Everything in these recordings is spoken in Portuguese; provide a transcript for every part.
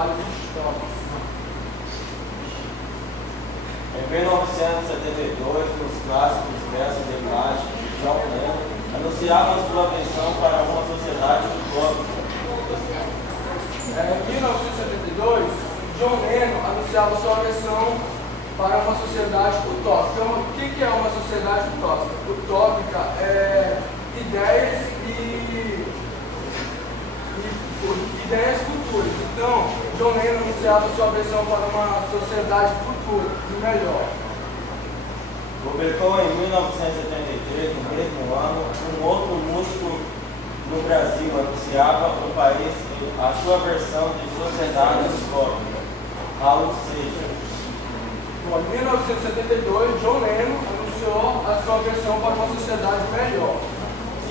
trabalhos históricos. Em 1972, nos clássicos versos de plástico, John Lennon anunciava sua versão para uma sociedade utópica. Em 1972, John Lennon anunciava sua versão para uma sociedade utópica. Então, o que é uma sociedade utópica? Utópica é ideias ideias futuras. Então, John Lennon anunciava sua versão para uma sociedade futura e melhor. Publicou em 1973, no mesmo ano, um outro músico no Brasil anunciava no país a sua versão de sociedade utópica, Raul Seixas. Bom, em 1972, John Lennon anunciou a sua versão para uma sociedade melhor.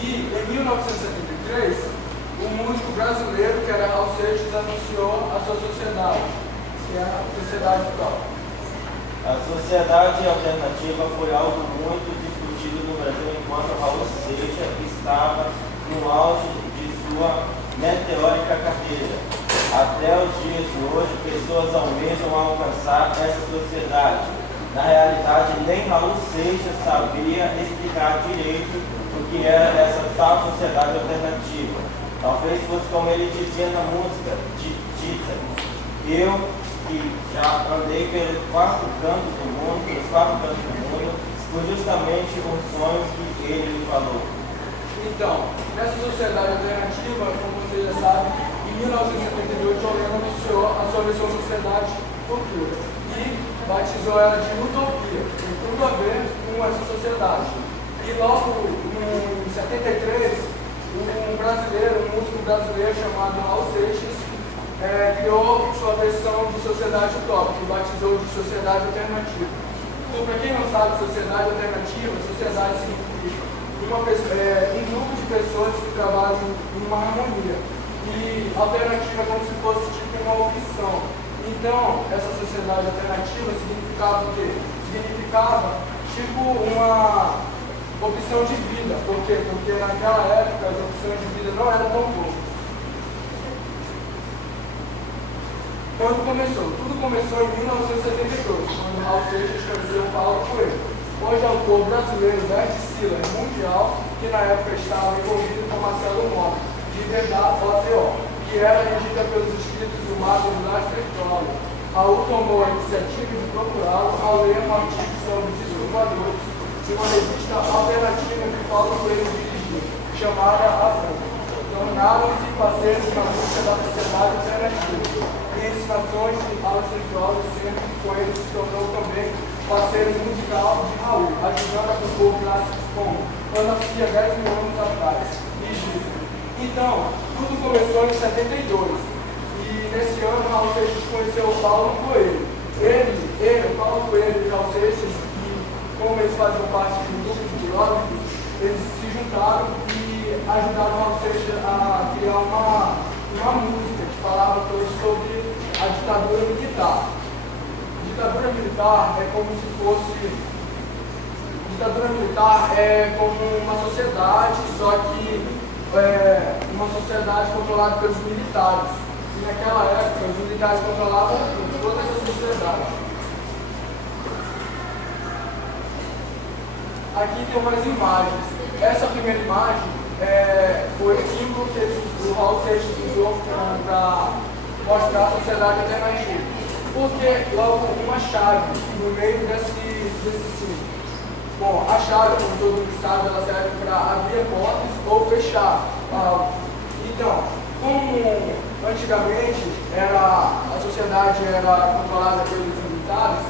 E em 1973, o músico brasileiro, que era Raul Seixas, anunciou a sua sociedade, que é a sociedade utópica. A sociedade alternativa foi algo muito discutido no Brasil enquanto Raul Seixas estava no auge de sua meteórica carreira. Até os dias de hoje, pessoas almejam alcançar essa sociedade. Na realidade, nem Raul Seixas sabia explicar direito o que era essa tal sociedade alternativa. Talvez fosse como ele dizia na música, eu que já andei pelos quatro cantos do mundo, foi justamente o sonho que ele me falou. Então, nessa sociedade alternativa, como você já sabe, em 1978, John Lennon anunciou a sua versão Sociedade Futura e batizou ela de Utopia. Tem tudo a ver com essa sociedade. E logo em 73, um músico brasileiro chamado Raul Seixas criou sua versão de sociedade utópica e batizou de sociedade alternativa. Então, para quem não sabe, sociedade alternativa, sociedade significa um grupo de pessoas que trabalham em uma harmonia. E alternativa é como se fosse tipo uma opção. Então, essa sociedade alternativa significava o quê? Significava tipo uma opção de vida. Por quê? Porque naquela época as opções de vida não eram tão boas. Quando começou? Tudo começou em 1972, quando Raul Seixas escreveu Paulo Coelho. Hoje é o autor brasileiro best-seller mundial, que na época estava envolvido com Marcelo Mota, de Verdade OTO, que era regida pelos espíritos do Mago Village Petróleo. Raul tomou a iniciativa de procurá-lo ao ler um artigo sobre discos voadores de uma revista alternativa que Paulo Coelho dirigiu, chamada A Franca. Tornaram-se parceiros na busca da sociedade alternativa. E ensinações de Alexandre Jorge, sempre que com ele se tornou também parceiro musical de Raul, ajudando a compor clássicos como Ana Cia 10 mil anos atrás. E disse. Então, tudo começou em 72. E nesse ano, Raul Seixas conheceu o Paulo Coelho. O Paulo Coelho e Raul Seixas, como eles faziam parte de um grupo de filósofos, eles se juntaram e ajudaram o Raul Seixas a criar uma música que falava sobre a ditadura militar. Ditadura militar é como se fosse... Ditadura militar é como uma sociedade, só que uma sociedade controlada pelos militares. E naquela época, os militares controlavam toda essa sociedade. Aqui tem umas imagens. Essa primeira imagem foi o símbolo que o Raul Seixas usou para mostrar a sociedade alternativa. Porque logo uma chave no meio desse símbolo. Bom, a chave, como todo mundo sabe, ela serve para abrir portas ou fechar algo. Então, como antigamente a sociedade era controlada pelos militares,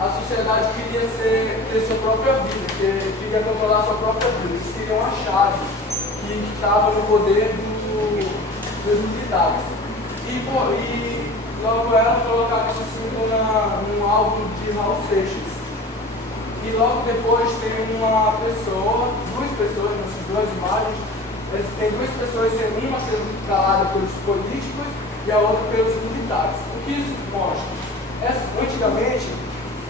a sociedade queria ter sua própria vida, queria controlar sua própria vida. Eles queriam a chave que estava no poder dos militares. E logo ela colocava esse símbolo num álbum de Raul Seixas. E logo depois tem duas pessoas nessas duas imagens, tem duas pessoas, uma sendo calada pelos políticos e a outra pelos militares. O que isso mostra? Antigamente,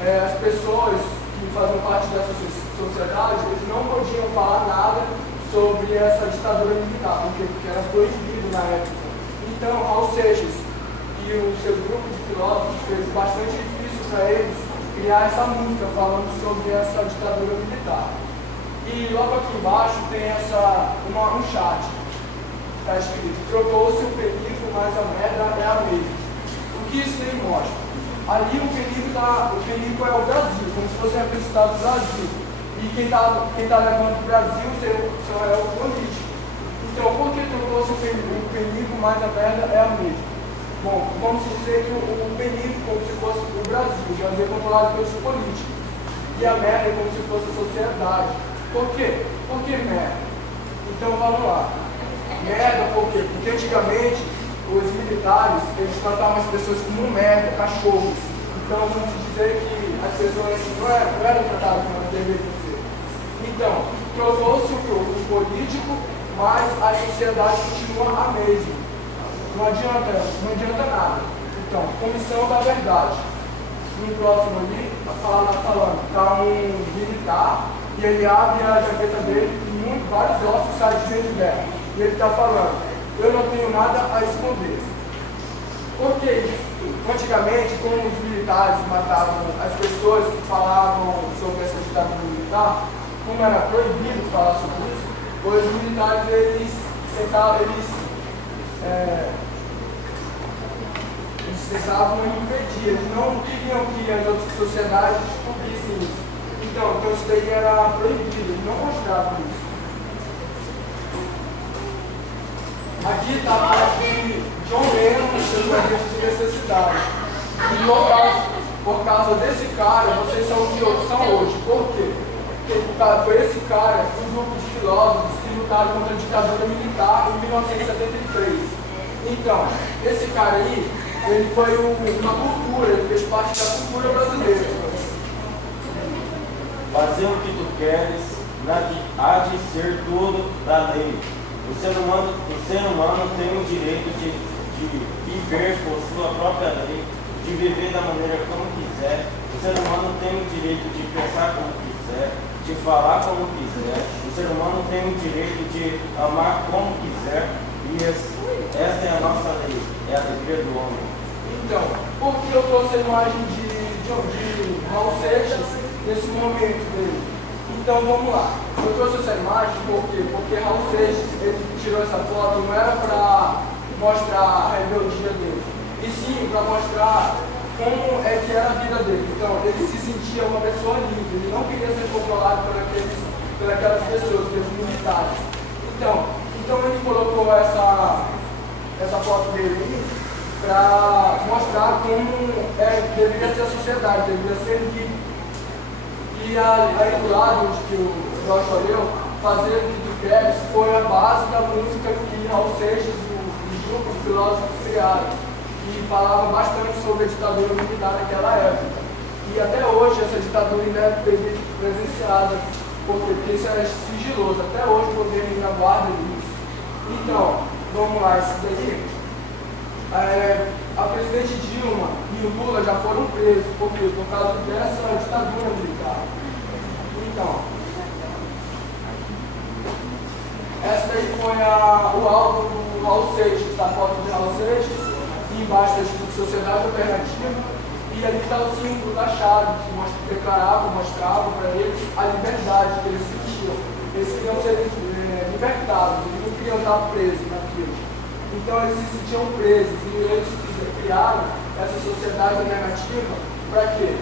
as pessoas que faziam parte dessa sociedade, eles não podiam falar nada sobre essa ditadura militar, porque era proibido na época. Então, Raul Seixas que o seu grupo de filósofos fez bastante difícil para eles criar essa música falando sobre essa ditadura militar. E logo aqui embaixo tem um chat. Está escrito: trocou-se o perigo, mas a merda é a mesma. O que isso aí mostra? Ali o perigo é o Brasil, como se fosse representado o Brasil. E quem tá levando o Brasil é o político. Então, por que trocou-se o perigo, mas a merda é a mesma? Bom, vamos dizer que o perigo como se fosse o Brasil é controlado pelos políticos. E a merda é como se fosse a sociedade. Por quê? Por que merda? Então vamos lá. Merda por quê? Porque antigamente os militares, eles tratavam as pessoas como merda, cachorros. Então vamos dizer que as pessoas não eram tratadas como deveriam ser. Então, trocou-se o político, mas a sociedade continua a mesma. Não adianta nada. Então, comissão da verdade. No próximo ali, falando, está um militar e ele abre a jaqueta dele e vários ossos saem de dentro dela. E ele está falando: eu não tenho nada a esconder. Por que isso? Antigamente, como os militares matavam as pessoas que falavam sobre essa ditadura militar, como era proibido falar sobre isso, os militares eles tentavam impedir, eles não queriam que as outras sociedades descobrissem isso. Então isso daí era proibido, eles não mostravam isso. Aqui está a parte de John Lennon e seus agentes de necessidade. E por causa desse cara, vocês são o que são hoje. Por quê? Porque foi esse cara, um grupo de filósofos que lutaram contra a ditadura militar em 1973. Então, esse cara aí, ele foi uma cultura, ele fez parte da cultura brasileira. Fazer o que tu queres, há de ser tudo da lei. O ser humano tem o direito de viver por sua própria lei, de viver da maneira como quiser. O ser humano tem o direito de pensar como quiser, de falar como quiser. O ser humano tem o direito de amar como quiser. E esta é a nossa lei, é a alegria do homem. Então, por que eu trouxe a imagem de Raul Seixas nesse momento dele? Então vamos lá. Eu trouxe essa imagem porque Raul Seixas ele tirou essa foto não era para mostrar a rebeldia dele, e sim para mostrar como é que era a vida dele. Então ele se sentia uma pessoa livre, ele não queria ser controlado por aquelas pessoas, pelos militares. Então ele colocou essa foto dele para mostrar como deveria ser a sociedade, deveria ser livre. E aí do lado onde que o Joshua leu, fazer o que tu queres, foi a base da música que Raul Seixas e o grupo de filósofos criaram, que falava bastante sobre a ditadura militar naquela época. E até hoje essa ditadura ainda é presenciada, porque isso é sigiloso, até hoje o governo ainda guarda isso. Então, vamos lá, isso daí. A presidente Dilma e o Lula já foram presos, por causa dessa ditadura militar. Então, essa daí foi o álbum do Raul Seixas, a foto de Raul Seixas, e embaixo está escrito Sociedade Alternativa, e ali está o símbolo da chave, que mostrava para eles a liberdade que eles sentiam. Eles queriam ser libertados, eles não queriam estar presos naquilo. Então eles se sentiam presos e eles criaram essa sociedade alternativa para quê?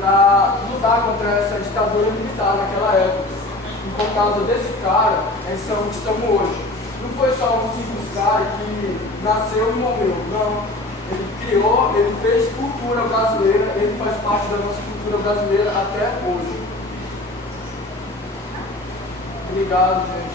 Para lutar contra essa ditadura militar naquela época. E por causa desse cara, eles são o que somos hoje. Não foi só um simples cara que nasceu e morreu, não. Ele criou, ele fez cultura brasileira, ele faz parte da nossa cultura brasileira até hoje. Obrigado, gente.